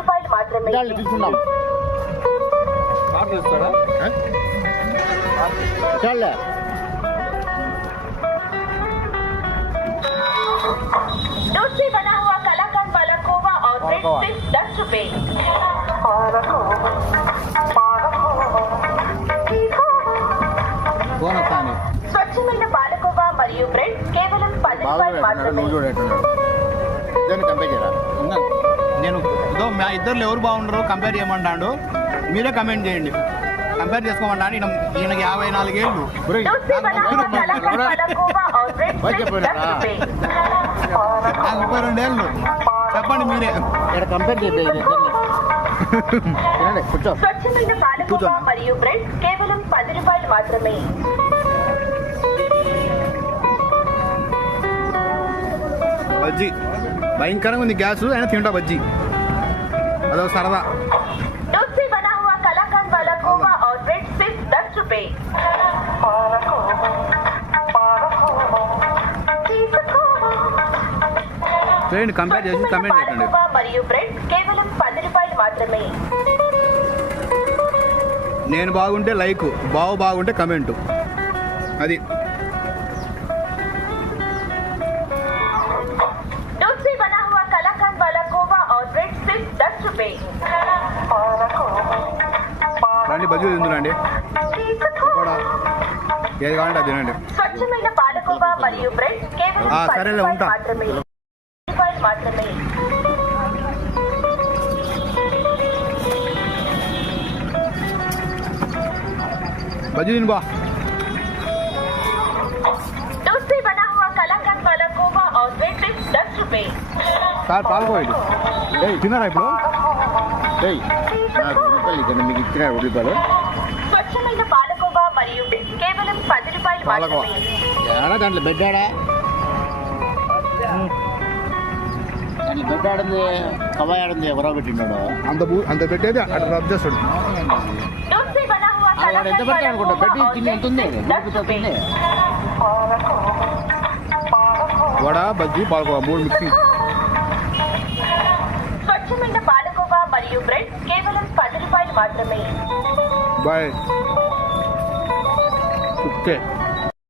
రూపాయలు మాత్రమే తీసుకున్నాం दूध से बना हुआ कलाकंद वाला खोवा और ब्रेड सिर्फ 10 रुपए। స్వచ్ఛమైన పాలకోవా మరియు బ్రెడ్ కేవలం 10 రూపాయలు మాత్రమే। నేను ఇదో మా ఇద్దరు ఎవరు బాగుండరు కంపేర్ చేయమంటాడు, మీరే కమెంట్ చేయండి. కంపేర్ చేసుకోమంటాను. ఈయనకి 54 ఏళ్ళు, నాకు 32 ఏళ్ళు. చెప్పండి మీరే ఇక్కడ కంపేర్ చేయండి. కూర్చో. స్వచ్ఛమైన పాలకోవా మరియు బ్రెడ్ కేవలం 10 రూపాయలు మాత్రమే। బజ్జీ భయంకరంగా ఉంది, గ్యాస్ అయినా తింటా బజ్జీ, అదొక సరదా. दूध से बना हुआ कलाकंद वाला खोवा और ब्रेड सिर्फ 10 रुपए। చేయండి, కంపేర్ చేసి కమెంట్ చేయండి. మరియు బ్రెడ్ కేవలం 10 రూపాయలు మాత్రమే। నేను బాగుంటే లైక్, బాగుంటే కమెంటు, అది. दूध से बना हुआ कलाकंद वाला खोवा और ब्रेड सिर्फ 10 रुपए। రండి బజ్జీలు తిందురండి, ఏది కావాలంటే అది తినండి. స్వచ్ఛమైన పాలకోవా మరియు బ్రెడ్ కేవలం 10 రూపాయలు మాత్రమే। బజ్జీ తిను బా. दूध से बना हुआ कलाकंद वाला खोवा और ब्रेड सिर्फ 10 रुपए। సార్ పాల్గొండి. తిన్నారా ఇప్పుడు? మీకు ఇచ్చిన ఉల్లిపాయలు. స్వచ్ఛమైన పాలకోవా మరియు బ్రెడ్ కేవలం 10 రూపాయలు మాత్రమే। దాంట్లో బెడ్డాడా, దాంట్లో బెడ్డాడింది, కవాయాడింది, ఎవరో పెట్టినాడు. అంత పెట్టేది అట్లా రబ్ చేస్తాడు. दूध से बना हुआ ఎంత పెట్టాడు అనుకుంటా, పెట్టి తిని ఎంత ఉంది వడ, బజ్జీ, పాలకోవా 3 మిక్సింగ్. స్వచ్ఛమైన పాలకోవా మరియు బ్రెడ్ కేవలం 10 రూపాయలు మాత్రమే। బాయ్. ఓకే.